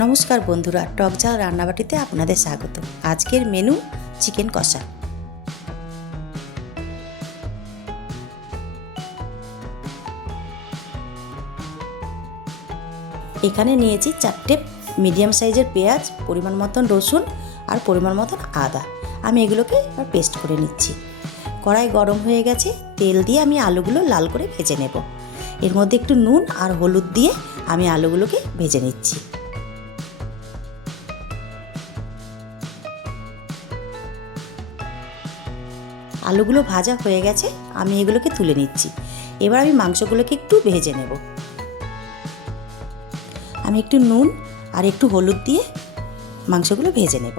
নমস্কার বন্ধুরা, টক ঝাল রান্নাবাটিতে আপনাদের স্বাগত। আজকের মেনু চিকেন কষা। এখানে নিয়েছি চারটে মিডিয়াম সাইজের পেঁয়াজ, পরিমাণ মতন রসুন আর পরিমাণ মতন আদা। আমি এগুলোকে এবার পেস্ট করে নিচ্ছি। কড়াই গরম হয়ে গেছে, তেল দিয়ে আমি আলুগুলো লাল করে ভেজে নেব। এর মধ্যে একটু নুন আর হলুদ দিয়ে আমি আলুগুলোকে ভেজে নিচ্ছি। আলুগুলো ভাজা হয়ে গেছে, আমি এগুলোকে তুলে নিচ্ছি। এবার আমি মাংসগুলোকে একটু ভেজে নেব। আমি একটু নুন আর একটু হলুদ দিয়ে মাংসগুলো ভেজে নেব।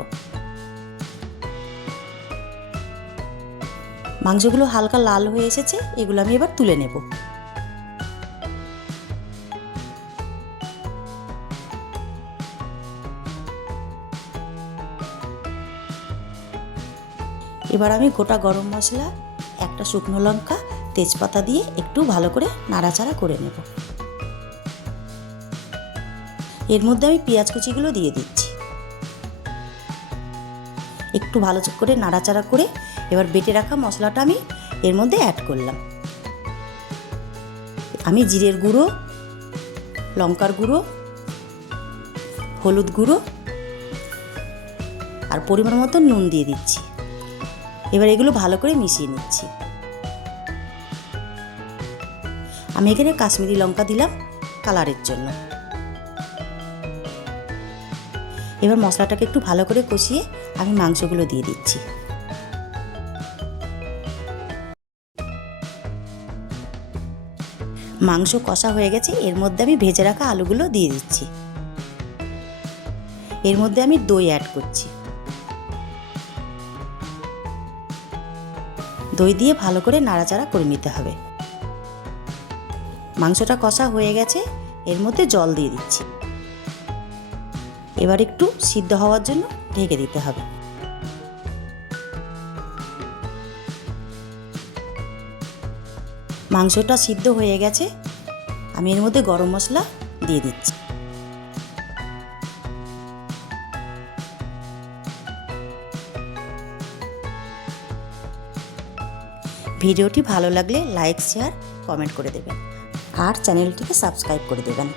মাংসগুলো হালকা লাল হয়ে এসেছে, এগুলো আমি এবার তুলে নেব। এবার আমি গোটা গরম মশলা, একটা শুকনো লঙ্কা, তেজপাতা দিয়ে একটু ভালো করে নাড়াচাড়া করে নেব। এর মধ্যে আমি পেঁয়াজ কুচিগুলো দিয়ে দিচ্ছি। একটু ভালো করে নাড়াচাড়া করে এবার বেটে রাখা মশলাটা আমি এর মধ্যে অ্যাড করলাম। আমি জিরের গুঁড়ো, লঙ্কার গুঁড়ো, হলুদ গুঁড়ো আর পরিমাণ মতো নুন দিয়ে দিচ্ছি। এবার এগুলো ভালো করে মিশিয়ে নিচ্ছি। আমি এখানে কাশ্মীরি লঙ্কা দিলাম কালারের জন্য। এবার মশলাটাকে একটু ভালো করে কষিয়ে আমি মাংসগুলো দিয়ে দিচ্ছি। মাংস কষা হয়ে গেছে, এর মধ্যে আমি ভেজে রাখা আলুগুলো দিয়ে দিচ্ছি। এর মধ্যে আমি দই অ্যাড করছি। দই দিয়ে ভালো করে নাড়াচাড়া করে নিতে হবে। মাংসটা কষা হয়ে গেছে, এর মধ্যে জল দিয়ে দিচ্ছি। এবার একটু সিদ্ধ হওয়ার জন্য ঢেকে দিতে হবে। মাংসটা সিদ্ধ হয়ে গেছে, আমি এর মধ্যে গরম মশলা দিয়ে দিচ্ছি। ভিডিওটি ভালো লাগলে লাইক শেয়ার কমেন্ট করে দেবেন। আর চ্যানেলটিকে সাবস্ক্রাইব করে দেবেন।